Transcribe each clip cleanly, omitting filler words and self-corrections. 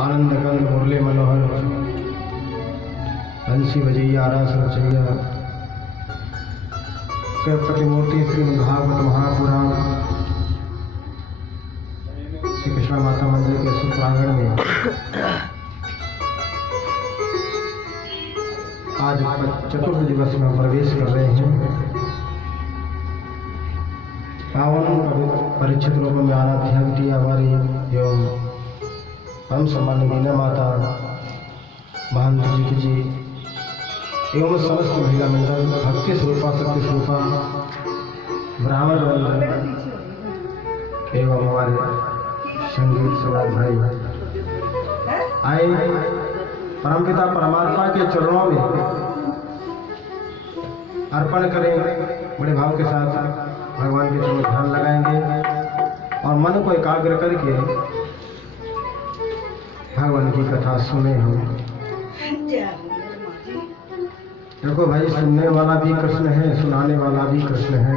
आनंद कंद मुरली मनोहर हंसी बजैया रास रचैया के प्रतिमूर्ति श्री भागवत महापुराण श्री कृष्णा माता मंदिर के सुप्रांगण में आज चतुर्थ दिवस में प्रवेश कर रहे हैं। पावन परीक्षित रूप में आराध्या हमारी एवं परम सम्मान्य मीना माता महंत जी एवं समस्त महिला मंडल भक्ति स्वरूपा शक्ति स्वरूपा ब्राह्मण मंडल एवं हमारे संगीत समाज भाई आए परमपिता परमात्मा के चरणों में अर्पण करें। बड़े भाव के साथ भगवान के चरणों में ध्यान लगाएंगे और मन को एकाग्र करके भगवान की कथा सुने हम। देखो भाई, सुनने वाला भी कृष्ण है, सुनाने वाला भी कृष्ण है,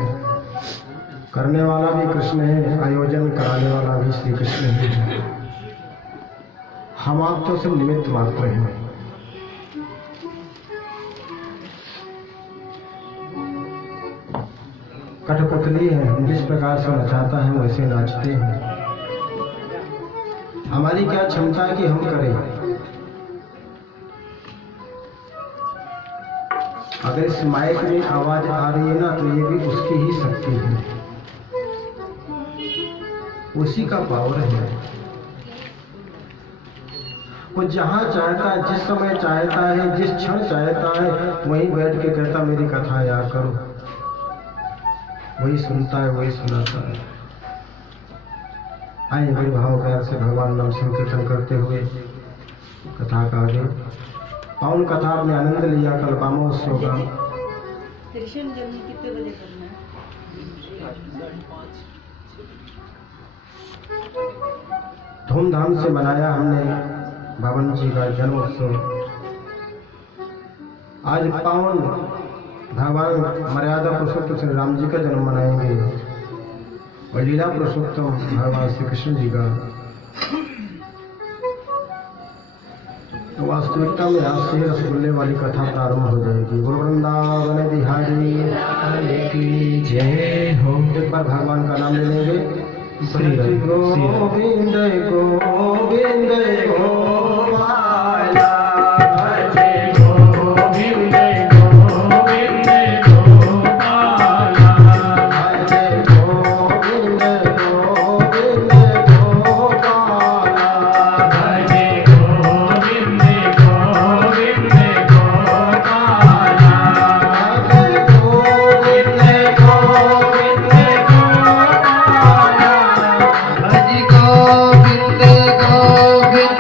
करने वाला भी कृष्ण है, आयोजन कराने वाला भी श्री कृष्ण है। हम आप तो सिर्फ निमित्त मात्र हैं। कठपुतली है, हम जिस प्रकार से नचाता है वैसे नाचते हैं। हमारी क्या क्षमता है कि हम करें। अगर इस माइक में आवाज आ रही है ना, तो ये भी उसकी ही शक्ति है, उसी का पावर है। वो जहां चाहता है, जिस समय चाहता है, जिस क्षण चाहता है, वहीं बैठ के कहता मेरी कथा याद करो। वही सुनता है, वही सुनाता है। आइए बड़े भाव प्यार से भगवान नाम संकीर्तन करते हुए कथा का आगे पावन कथा में आनंद लिया। कल पामोत्सव का कितने बजे करना है? धूमधाम से मनाया हमने भगवान जी का जन्मोत्सव। आज पावन भगवान मर्यादा पुरुषोत्तम श्री राम जी का जन्म मनाएंगे और लीला पुरुषोत्तम भगवान श्री कृष्ण जी का। तो वास्तविकता में आज से रसगुल्ले वाली कथा प्रारंभ हो जाएगी। गुरु वृंदावन बिहारी की जय हो। एक बार भगवान का नाम ले लेंगे। श्री गोविंद गोविंद गोपाला गोविंद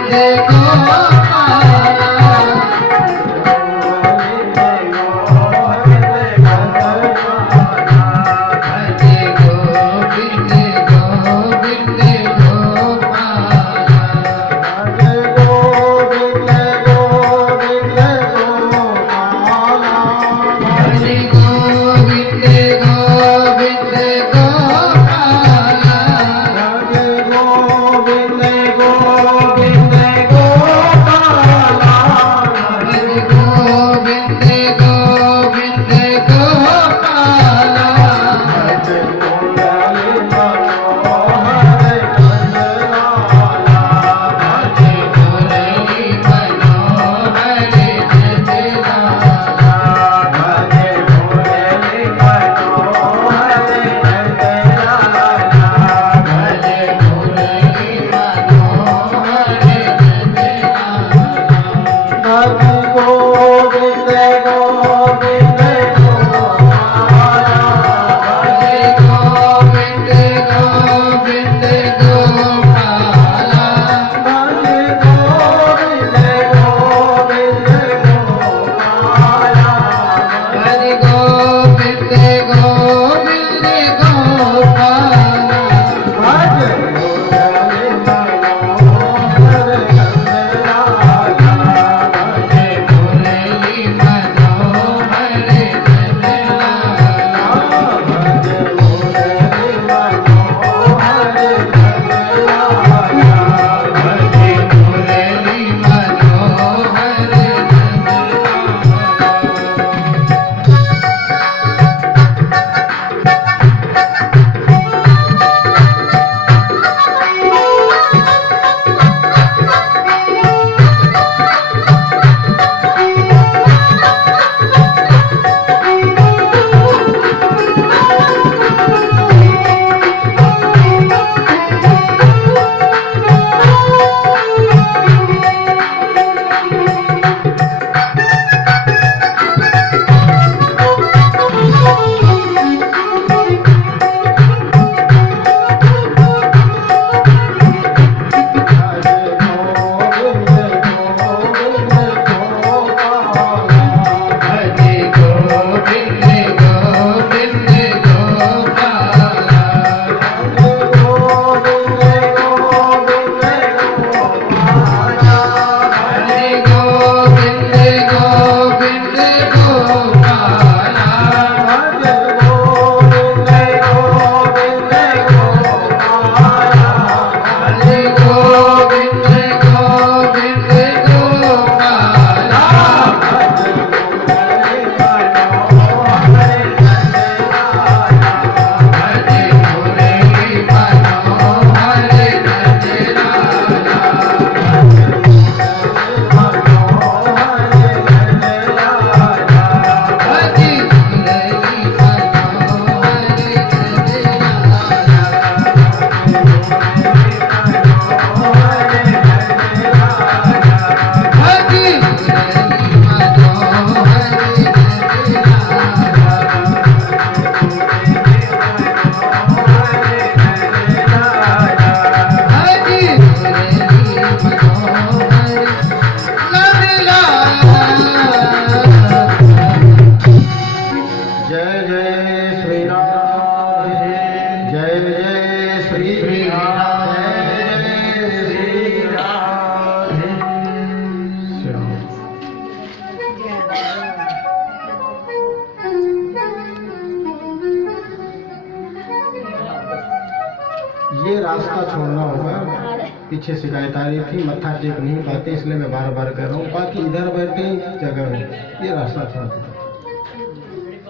पीछे शिकायत आ रही थी, मत्था टेक नहीं पाते, इसलिए मैं बार बार कह रहा हूँ। बाकी इधर बैठे जगह में ये रास्ता था,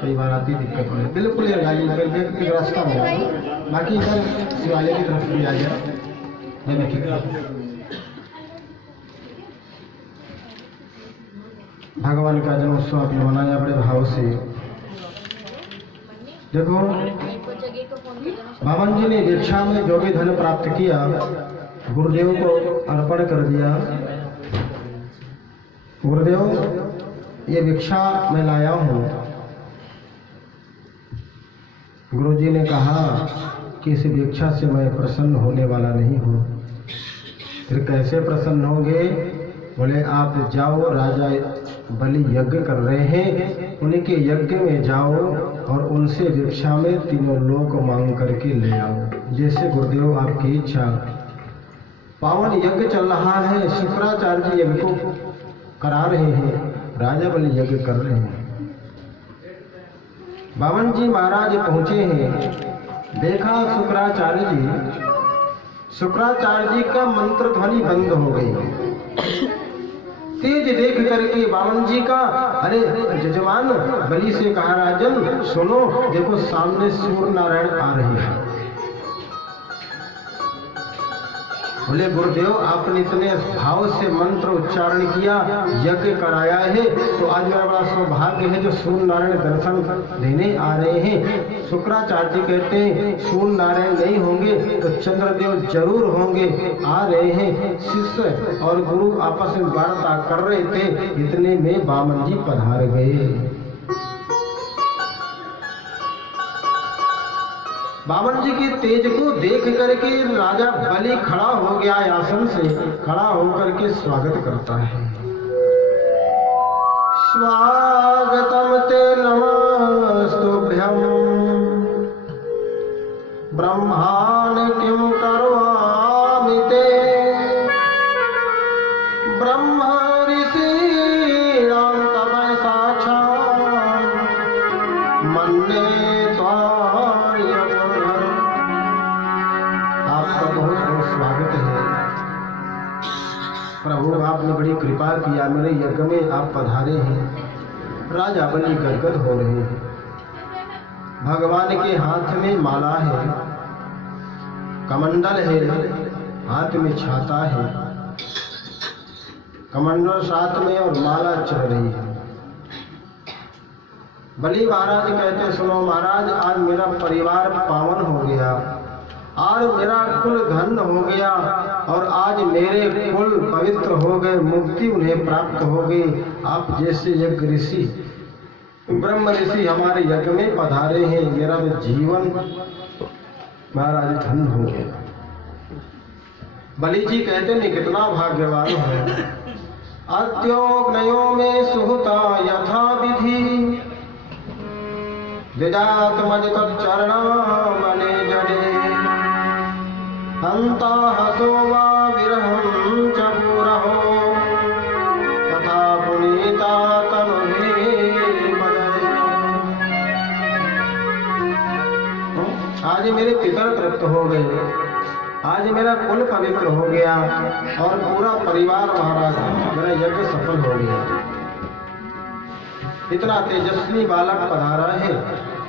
कई बार आती दिक्कत हो, बिल्कुल ये गाड़ी व्यक्ति रास्ता बना, बाकी इधर शिवालय की तरफ भी आ जाए। मैं ठीक भगवान का जन्मोत्सव आपने मनाया बड़े भाव से। देखो बावन जी ने दीक्षा में जो भी धन प्राप्त किया गुरुदेव को अर्पण कर दिया। गुरुदेव ये भिक्षा मैं लाया हूँ। गुरुजी ने कहा कि इस भिक्षा से मैं प्रसन्न होने वाला नहीं हूँ। फिर कैसे प्रसन्न होंगे? बोले आप जाओ, राजा बलि यज्ञ कर रहे हैं, उनके यज्ञ में जाओ और उनसे भिक्षा में तीनों लोक मांग करके ले आओ। जैसे गुरुदेव आपकी इच्छा। पावन यज्ञ चल रहा है, शुक्राचार्य जी यज्ञ को करा रहे हैं, राजा बलि यज्ञ कर रहे हैं। बावन जी महाराज पहुंचे हैं, देखा शुक्राचार्य जी का मंत्र ध्वनि बंद हो गई। तेज देख करके बावन जी का, अरे जजमान बलि से कहा, राजन सुनो, देखो सामने सूर्य नारायण आ रहे हैं। बोले गुरुदेव आपने इतने भाव से मंत्र उच्चारण किया, यज्ञ कराया है, तो आज मेरा बड़ा सौभाग्य है जो सूर्य नारायण दर्शन देने आ रहे हैं। शुक्राचार्य जी कहते हैं सूर्य नारायण नहीं होंगे तो चंद्रदेव जरूर होंगे, आ रहे हैं। शिष्य और गुरु आपस में वार्ता कर रहे थे, इतने में बामन जी पधार गए। बावन जी के तेज को देख करके राजा बलि खड़ा हो गया, आसन से खड़ा होकर के स्वागत करता है। स्वागतम ते नमस्तुभ्यं ब्रह्माण किं करोमि ते ब्रह्म ऋषीणां तव साक्षात् मन्ये स्वागत है प्रभु, आपने बड़ी कृपा किया, मेरे यज्ञ में आप पधारे हैं। राजा बलि गदगद हो रहे हैं। भगवान के हाथ में माला है, कमंडल है, हाथ में छाता है, कमंडल साथ में और माला चल रही है। बलि महाराज कहते सुनो महाराज, आज मेरा परिवार पावन हो गया, आज मेरा कुल धन हो गया और आज मेरे कुल पवित्र हो गए, मुक्ति उन्हें प्राप्त हो गई। आप जैसे यज्ञ ऋषि ब्रह्म ऋषि हमारे यज्ञ में पधारे हैं, मेरा जीवन महाराज धन हो गया। बलि जी कहते मैं कितना भाग्यवान है। अत्योग्नयो में सुहता यथा विधि जजात मज तच्चरणा मने जने हंता हसो वा विरहं च पुरहो तथा पुनीता तनुहे मदय। आज मेरे पितर तृप्त हो गए, आज मेरा कुल पवित्र हो गया और पूरा परिवार महाराज मेरा यज्ञ सफल हो गया। इतना तेजस्वी बालक पधारा है।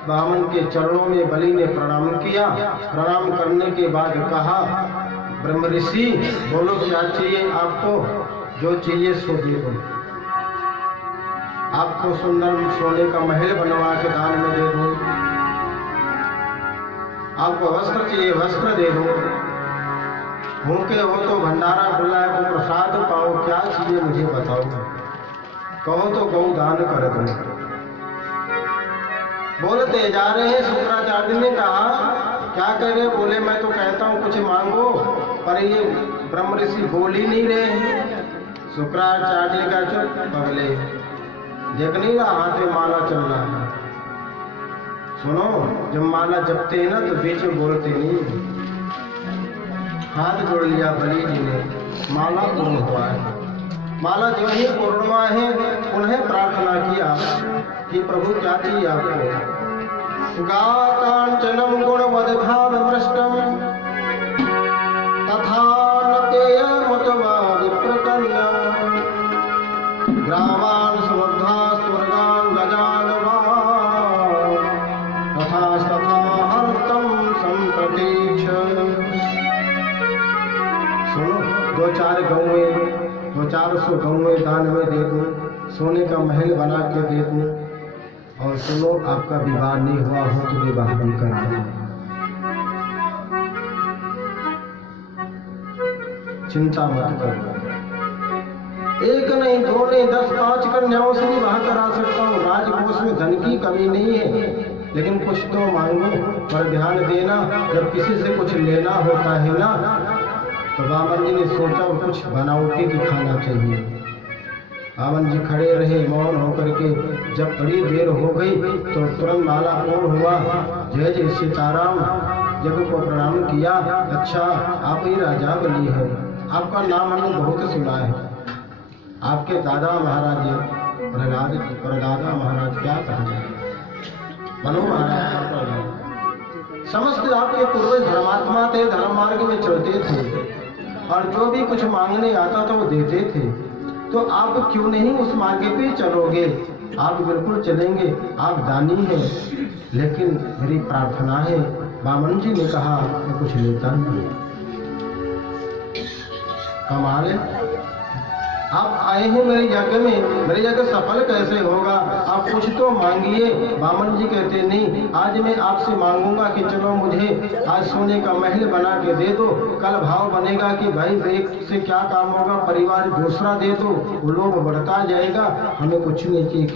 बामन के चरणों में बलि ने प्रणाम किया। प्रणाम करने के बाद कहा ब्रह्म ऋषि बोलो क्या चाहिए आपको, जो चाहिए सो दे दो। आपको सुंदर सोने का महल बनवा के दान में दे दो, आपको वस्त्र चाहिए वस्त्र दे दो, भूखे हो तो भंडारा बुलाए तो प्रसाद पाओ, क्या चाहिए मुझे बताओ, कहो तो गौ दान कर दो। बोलते जा रहे हैं। शुक्राचार्य ने कहा क्या कह रहे? बोले मैं तो कहता हूँ कुछ मांगो, पर ये ब्रह्म ऋषि बोल ही नहीं रहे हैं। शुक्राचार्य का चुप पगले, देख नहीं रहा हाथ में माला चल रहा है। सुनो, जब माला जपते हैं ना तो बीच में बोलते नहीं। हाथ जोड़ लिया बलि जी ने, माला पूर्ण हुआ है। माला जो ही पूर्ण हुआ है, उन्हें प्रार्थना किया कि प्रभु क्या चाहिए आपको। गाकांचनम गुणवद्भाव भ्रष्टम तथा न ते ग्रामान् समुद्धास्तुर्गान् गजान् वा तथास्तथा हर्तं सम्प्रतीक्ष। सुनो, 200-400 गौएं दान में दे दूं, सोने का महल बना के दे दूं, और सुनो आपका विवाह नहीं हुआ हो तो विवाह भी करा दूं। चिंता मत करो, एक नहीं, दो नहीं, 10-5 कन्याओं से विवाह करा सकता हूँ। राजकोष में धन की कमी नहीं है, लेकिन कुछ तो मांगो। पर ध्यान देना, जब किसी से कुछ लेना होता है ना, तो वामन जी ने सोचा कुछ बनावटी दिखाना चाहिए। वामन जी खड़े रहे मौन होकर के। जब बड़ी देर हो गई तो तुरंत माला पूर्ण हुआ। जय जय सीताराम जब को प्रणाम किया। अच्छा, आप ही राजा बली है, आपका नाम हमने बहुत सुना है। आपके दादा महाराज परदादा महाराज क्या कहेंगे, मनो महाराज समस्त आपके पूर्वज धर्मात्मा थे, धर्म मार्ग में चलते थे, और जो भी कुछ मांगने आता था वो देते थे। तो आप क्यों नहीं उस मार्ग पे चलोगे? आप बिल्कुल चलेंगे, आप दानी हैं, लेकिन मेरी प्रार्थना है। वामन जी ने कहा मैं कुछ लेता नहीं। कमाल है, आप आए हैं मेरे यज्ञ में, मेरे यज्ञ सफल कैसे होगा? आप कुछ तो मांगिए। वामन जी कहते नहीं, आज मैं आपसे मांगूंगा कि चलो मुझे आज सोने का महल बना के दे दो। कल भाव बनेगा कि भाई एक से क्या काम होगा, परिवार दूसरा दे दो, वो लोग बढ़ता जाएगा। हमें कुछ नहीं चाहिए।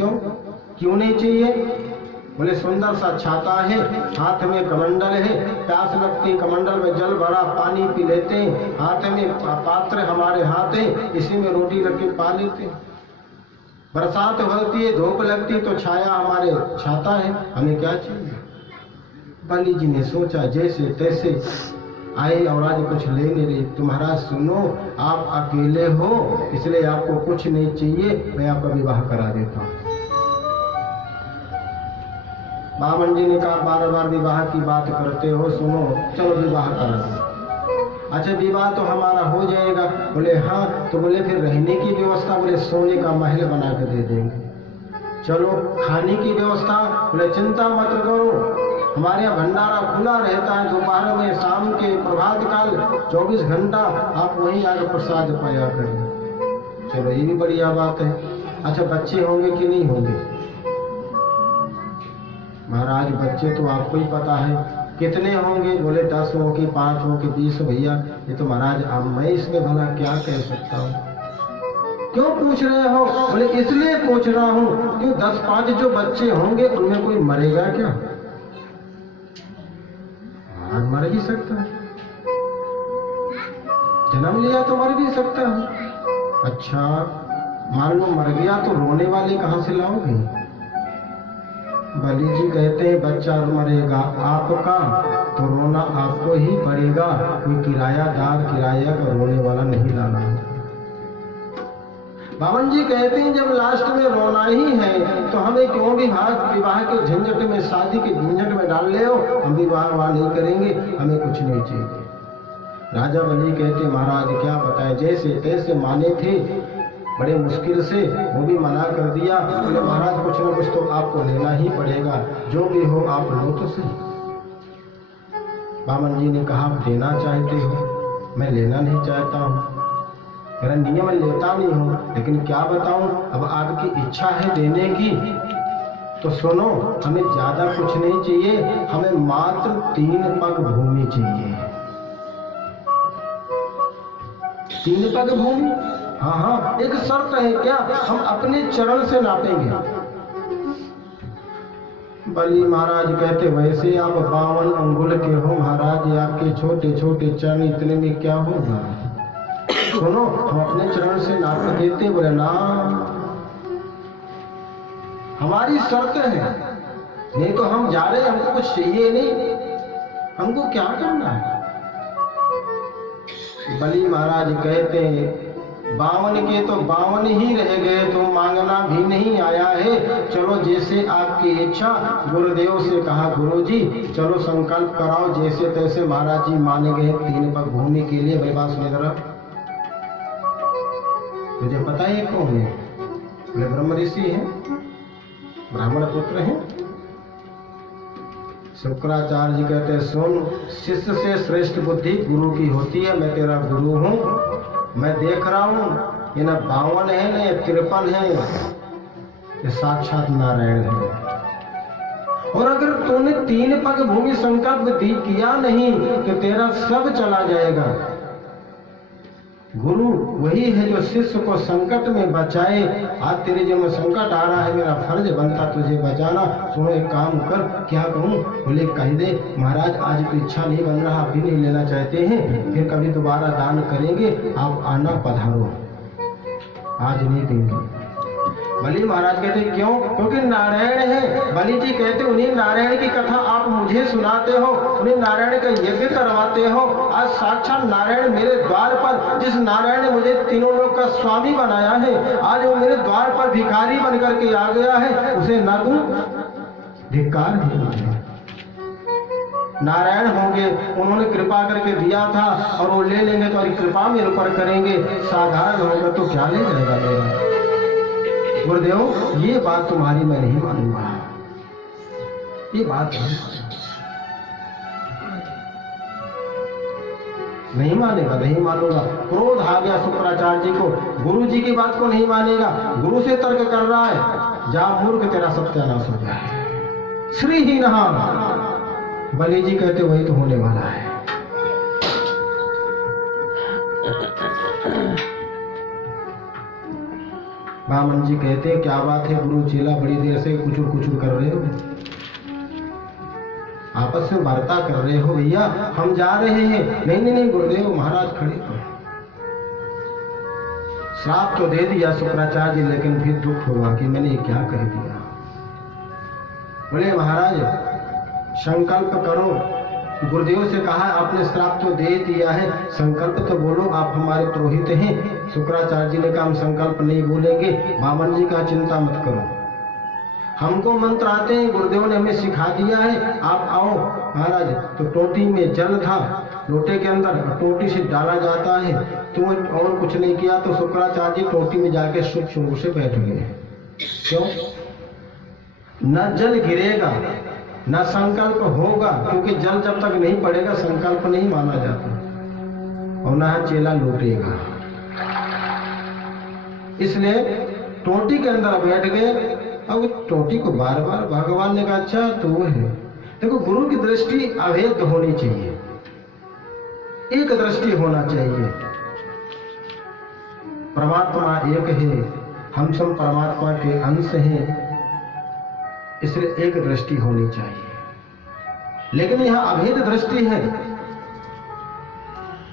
क्यों नहीं चाहिए? बोले सुंदर सा छाता है, हाथ में कमंडल है, प्यास लगती कमंडल में जल भरा पानी पी लेते हैं, हाथ में पात्र हमारे हाथ है, इसी में रोटी रख के पा लेते हैं। बरसात होती है, धूप लगती तो छाया हमारे छाता है, हमें क्या चाहिए? बलि जी ने सोचा जैसे तैसे आए और आज कुछ ले नहीं रही। तुम्हारा सुनो, आप अकेले हो इसलिए आपको कुछ नहीं चाहिए, मैं आपका विवाह करा देता हूँ। वामन जी ने कहा बार बार विवाह की बात करते हो, सुनो चलो विवाह करा दो। अच्छा विवाह तो हमारा हो जाएगा। बोले हाँ, तो बोले फिर रहने की व्यवस्था? बोले सोने का महल बना के दे देंगे। चलो खाने की व्यवस्था? बोले चिंता मत करो, हमारे यहाँ भंडारा खुला रहता है, दोपहर में, शाम के, प्रभात काल 24 घंटा आप वहीं आकर प्रसाद पाया करें। चलो ये भी बढ़िया बात है। अच्छा बच्चे होंगे कि नहीं होंगे? महाराज बच्चे तो आपको ही पता है कितने होंगे। बोले 10 हो कि 5 हो कि 20 हो। भैया ये तो महाराज अब मैं इसमें भला क्या कह सकता हूँ। क्यों पूछ रहे हो? बोले इसलिए पूछ रहा हूँ क्यों 10-5 जो बच्चे होंगे उनमें कोई मरेगा क्या? महाराज मर भी सकता है, जन्म लिया तो मर भी सकता है। अच्छा मान लो मर गया तो रोने वाले कहाँ से लाओगे? बलि जी कहते हैं बच्चा मरेगा आपका तो रोना आपको ही पड़ेगा, कोई किरायादार किराया का रोने वाला नहीं लाना। वामन जी कहते हैं जब लास्ट में रोना ही है तो हमें क्यों विवाह के झंझट में, शादी के झंझट में डाल ले हो? हम विवाह नहीं करेंगे, हमें कुछ नहीं चाहिए। राजा बलि कहते महाराज क्या बताए, जैसे तैसे माने थे, बड़े मुश्किल से वो भी मना कर दिया। बोले महाराज कुछ ना कुछ तो आपको लेना ही पड़ेगा, जो भी हो आप लो तो सही। वामन जी ने कहा आप देना चाहते हो, मैं लेना नहीं चाहता हूँ, मेरा नियम लेता नहीं हूँ, लेकिन क्या बताऊँ अब आपकी इच्छा है देने की तो सुनो, हमें ज्यादा कुछ नहीं चाहिए, हमें मात्र 3 पग भूमि चाहिए। 3 पग भूमि? हाँ हाँ, एक शर्त है क्या? हम अपने चरण से नापेंगे। बलि महाराज कहते वैसे आप 52 अंगुल के हो महाराज, आपके छोटे छोटे चरण इतने में क्या होगा? सुनो हम अपने चरण से नाप देते। बोले ना, हमारी शर्त है, नहीं तो हम जा रहे, हमको कुछ चाहिए नहीं, हमको क्या करना है? बलि महाराज कहते हैं 52 के तो 52 ही रह गए, तो मांगना भी नहीं आया है। चलो जैसे आपकी इच्छा। गुरुदेव से कहा गुरुजी चलो संकल्प कराओ, जैसे तैसे महाराज जी मान गए 3 पग भूमि के लिए। मेरी बात सुने जरा, मुझे पता है कौन है? वे ब्रह्म ऋषि हैं, ब्राह्मण पुत्र हैं। शुक्राचार्य जी कहते हैं, सुन, शिष्य से श्रेष्ठ बुद्धि गुरु की होती है। मैं तेरा गुरु हूँ, मैं देख रहा हूँ ये न 52 है न ये 53 है, ये साक्षात नारायण है। और अगर तूने 3 पग भूमि संकल्प किया नहीं तो तेरा सब चला जाएगा। गुरु वही है जो शिष्य को संकट में बचाए। आज तेरे जो में संकट आ रहा है, मेरा फर्ज बनता तुझे बचाना। सुनो, एक काम कर, क्या कहूँ? बोले कह दे महाराज, आज तो इच्छा नहीं बन रहा, अभी नहीं लेना चाहते हैं, फिर कभी दोबारा दान करेंगे, आप आना पधारो, आज नहीं देंगे। बलि महाराज कहते क्यों? क्योंकि नारायण है। बलि जी कहते उन्हीं नारायण की कथा आप मुझे सुनाते हो, उन्हीं नारायण का यज्ञ करवाते हो। आज साक्षात नारायण मेरे द्वार पर, जिस नारायण ने मुझे तीनों लोक का स्वामी बनाया है, आज वो मेरे द्वार पर भिखारी बन करके आ गया है, उसे न दूं? धिक्कार है मुझे। नारायण होंगे, उन्होंने कृपा करके दिया था और वो ले लेंगे तो कृपा मेरे ऊपर करेंगे। साधारण होगा तो क्या ले जाएगा मेरा? गुरुदेव, ये बात तुम्हारी मैं नहीं मानूंगा, ये बात नहीं मानेगा, नहीं मानूंगा। क्रोध आ गया शुक्राचार्य जी को, गुरु जी की बात को नहीं मानेगा, गुरु से तर्क कर रहा है। जा मूर्ख, तेरा सत्यानाश हो जाए। श्री ही नहा। बलि जी कहते वही तो होने वाला है। बामन जी कहते क्या बात है गुरु चेला, बड़ी देर से कुचुर कर रहे हो, आपस में वार्ता कर रहे हो। भैया हम जा रहे हैं। नहीं नहीं नहीं गुरुदेव, महाराज खड़े हो। श्राप तो दे दिया शुक्राचार्य जी, लेकिन फिर दुख हुआ कि मैंने क्या कह दिया। बोले महाराज संकल्प करो, गुरुदेव से कहा आपने श्राप तो दे दिया है, संकल्प तो बोलो, आप हमारे पुरोहित हैं। शुक्राचार्य जी ने कहा हम संकल्प नहीं बोलेंगे। बामन जी का चिंता मत करो, हमको मंत्र आते हैं, गुरुदेव ने हमें सिखा दिया है, आप आओ। महाराज तो टोटी में जल था, लोटे के अंदर टोटी से डाला जाता है, तो और कुछ नहीं किया तो शुक्राचार्य जी टोटी में जाके सूक्ष्म रूप से बैठ गए। क्यों? न जल गिरेगा न संकल्प होगा, क्योंकि जल जब तक नहीं पड़ेगा संकल्प नहीं माना जाता, और न चेला लूटेगा। इसलिए टोटी के अंदर बैठ गए। अब टोटी को बार बार भगवान ने कहा अच्छा तो वो है। देखो गुरु की दृष्टि अभेद होनी चाहिए, एक दृष्टि होना चाहिए। परमात्मा एक है, हम सब परमात्मा के अंश हैं, इसलिए एक दृष्टि होनी चाहिए। लेकिन यह अभेद दृष्टि है,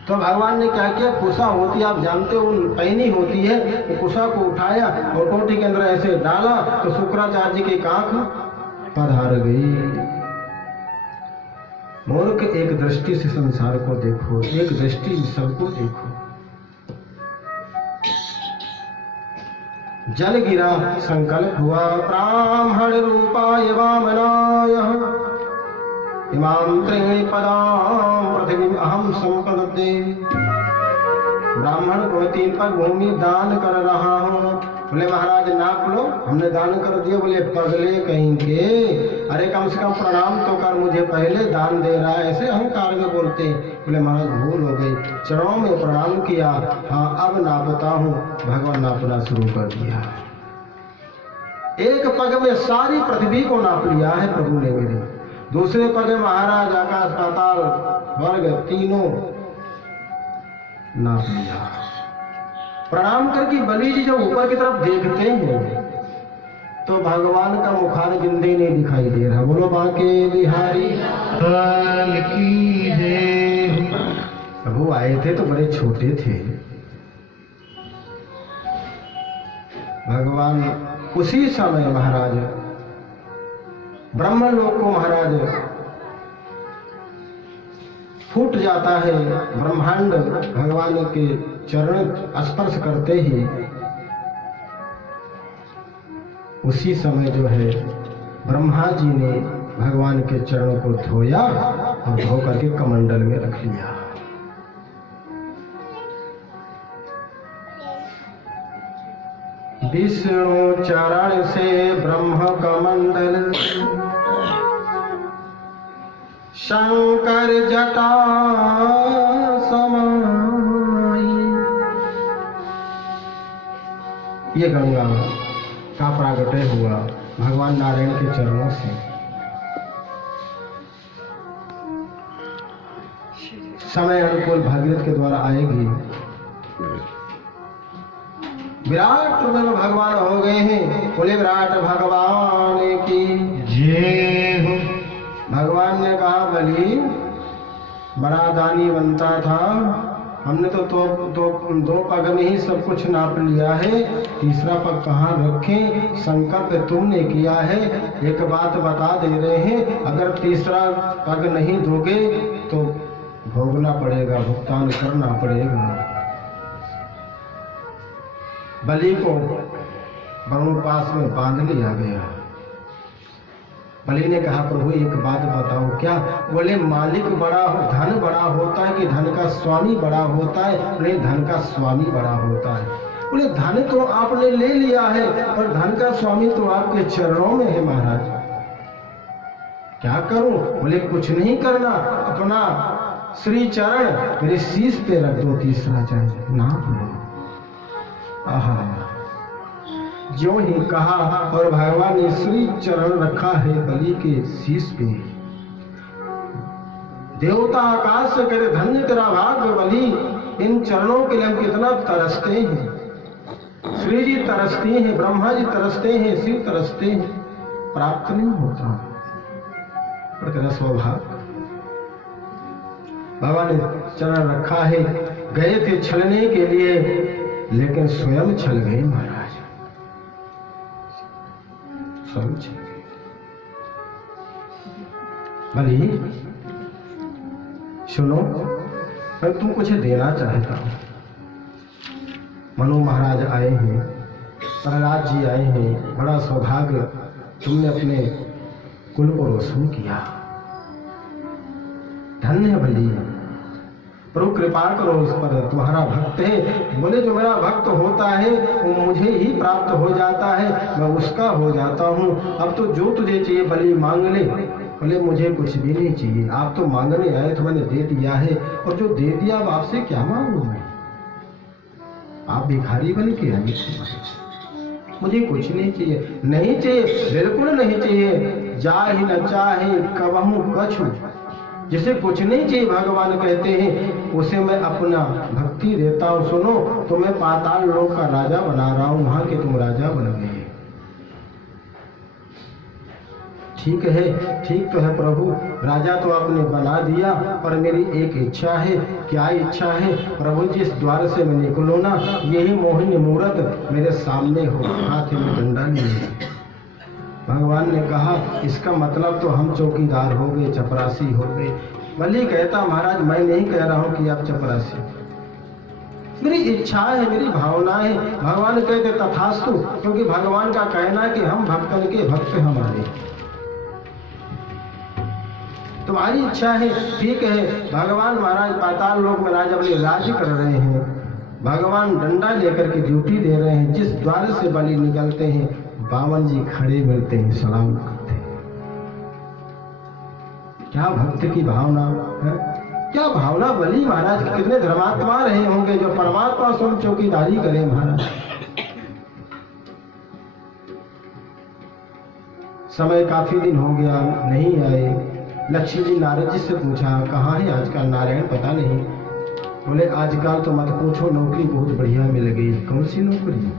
तो भगवान ने क्या किया? कुशा होती है, आप जानते हो पैनी होती है, तो कुशा को उठाया और टोटी के अंदर ऐसे डाला तो शुक्राचार्य जी की कांख पधार गई। मूर्ख, एक दृष्टि से संसार को देखो, एक दृष्टि सबको देखो। जल गिरा, संकल्प हुआ, ब्राह्मण रूपाय वामनाय इमाम त्रीणि पदां पृथ्वी अहम संपदते। ब्राह्मण को 3 पग भूमि दान कर रहा हूँ। बोले महाराज नाप लो, हमने दान कर दिया। बोले पगले कहेंगे, अरे कम से कम प्रणाम तो कर, मुझे पहले दान दे रहा है, ऐसे अहंकार में बोलते। बोले महाराज भूल हो गई, चरणों में प्रणाम किया, हाँ अब नापता हूँ। भगवान नापना शुरू कर दिया। एक पग में सारी पृथ्वी को नाप लिया है प्रभु ने मेरे। दूसरे पग में महाराज आकाश पाताल वर्ग तीनों नाप लिया। प्रणाम करके बलि जी जब ऊपर की तरफ देखते हैं तो भगवान का मुखार बिंदे नहीं दिखाई दे रहा। बोलो बांके बिहारी लाल की जय। प्रभु आए थे तो बड़े छोटे थे। भगवान उसी समय महाराज ब्रह्मलोक को महाराज फूट जाता है। ब्रह्मांड भगवान के चरण स्पर्श करते ही उसी समय जो है ब्रह्मा जी ने भगवान के चरणों को धोया और धो करके कमंडल में रख लिया। विष्णु चरण से ब्रह्म कमंडल, शंकर जटा समाई। ये गंगा का प्रागट्य हुआ भगवान नारायण के चरणों से। समय अनुकूल भागीरथ के द्वारा आएगी। विराट रूप में भगवान हो गए हैं। बोले विराट भगवान की जय हो। भगवान ने कहा बलि बड़ा दानी बनता था, हमने तो दो पग में ही सब कुछ नाप लिया है, तीसरा पग कहाँ रखें? संकल्प तुमने किया है। एक बात बता दे रहे हैं, अगर तीसरा पग नहीं दोगे तो भोगना पड़ेगा, भुगतान करना पड़ेगा। बलि को वरुणपास में बांध लिया गया। बलि ने कहा प्रभु एक बात बताओ क्या? बोले मालिक बड़ा हो, धन बड़ा होता है कि धन का स्वामी बड़ा होता है? बोले धन का स्वामी बड़ा होता है। बोले धन तो आपने ले लिया है पर धन का स्वामी तो आपके चरणों में है महाराज, क्या करूं? बोले कुछ नहीं करना, अपना श्री चरण मेरे शीश पे रख दो, तीसरा चरण नाप लो। आहा, जो ही कहा और भगवान ने श्री चरण रखा है बलि के शीश पे। देवता आकाश से कहते धन्य तेरा भाग्य बलि, इन चरणों के लिए हम कितना तरसते हैं। श्री जी तरसते हैं, ब्रह्मा जी तरसते हैं, शिव तरसते हैं, प्राप्त नहीं होता। पर तेरा सौभाग्य भगवान ने चरण रखा है। गए थे छलने के लिए लेकिन स्वयं छल गए महाराज, स्वयं छल गए। बलि सुनो, मैं तुम कुछ देना चाहता हूं। मनु महाराज आए हैं, प्रहलाद जी आए हैं, बड़ा सौभाग्य, तुमने अपने कुल को रोशन किया, धन्य बलि। प्रभु कृपा करो इस पर, तुम्हारा भक्त है। बोले जो मेरा भक्त होता है वो मुझे ही प्राप्त हो जाता है, मैं उसका हो जाता हूँ। अब तो जो तुझे चाहिए बलि मांग ले। बोले मुझे कुछ भी नहीं चाहिए, आप तो मांगने आए तो मैंने दे दिया है, और जो दे दिया अब आपसे क्या मांगू मैं? आप भिखारी बन के आए, मुझे कुछ नहीं चाहिए। नहीं चाहिए, बिल्कुल नहीं चाहिए। जाहि न चाहे कबहू कछु, जिसे कुछ नहीं चाहिए भगवान कहते हैं उसे मैं अपना भक्ति देता हूँ। सुनो, तो मैं पाताल लोक का राजा बना रहा हूँ, वहां के तुम राजा बन गए। ठीक है, ठीक तो है प्रभु, राजा तो आपने बना दिया, पर मेरी एक इच्छा है। क्या इच्छा है? प्रभु जिस द्वार से मैं निकलूं ना, यही मोहिनी मूर्त मेरे सामने हो, हाथ में डंडा लिए। भगवान ने कहा इसका मतलब तो हम चौकीदार हो गए, चपरासी हो गए। बलि कहता महाराज मैं नहीं कह रहा हूं कि आप चपरासी, मेरी इच्छा है, मेरी भावना है। भगवान कहते तथास्तु, क्योंकि भगवान का कहना है कि हम भक्तन के भक्त हमारे, तुम्हारी इच्छा है, ठीक है। भगवान महाराज पाताल लोक में राजा बलि राज्य कर रहे हैं। भगवान डंडा लेकर के ड्यूटी दे रहे हैं। जिस द्वार से बलि निकलते हैं बामन जी खड़े मिलते हैं, सलाम करते हैं। क्या भक्त की भावना है, क्या भावना। बलि महाराज कितने धर्मात्मा रहे होंगे जो परमात्मा स्वयं चौकीदारी करे महाराज। समय काफी दिन हो गया नहीं आए। लक्ष्मी जी नारद जी से पूछा कहाँ है आजकल नारायण, पता नहीं। बोले आजकल तो मत पूछो, नौकरी बहुत बढ़िया मिल गई। कौन सी नौकरी?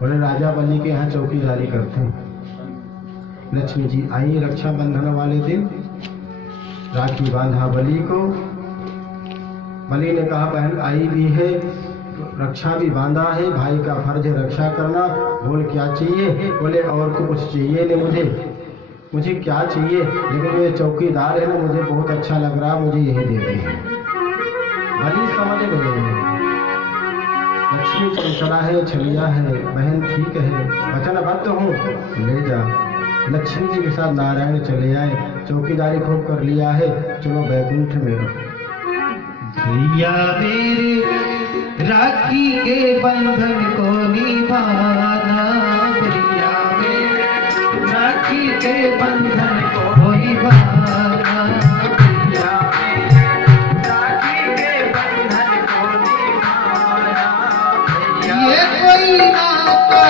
बोले राजा बलि के यहाँ चौकीदारी करते हैं। लक्ष्मी जी आई रक्षाबंधन वाले दिन, राखी बांधा बलि को। बलि ने कहा बहन आई भी है, रक्षा भी बांधा है, भाई का फर्ज है रक्षा करना। बोल क्या चाहिए? बोले और तो कुछ चाहिए नहीं मुझे क्या चाहिए, लेकिन जो ये चौकीदार है ना मुझे बहुत अच्छा लग रहा, मुझे यही दे रही है। बलि समझ गए लक्ष्मी चंचला है, छलिया है, बहन ठीक है, वचनबद्ध हूँ, ले जा। लक्ष्मी जी के साथ नारायण चले आए, चौकीदारी खूब कर लिया है, चलो बैकुंठ में रहो। भैया मेरे राखी के बंधन को निभाना भैया मेरे, राखी के बंधन को निभाना भैया मेरे, राखी के बंधन को निभाना भैया। ये कोई नाता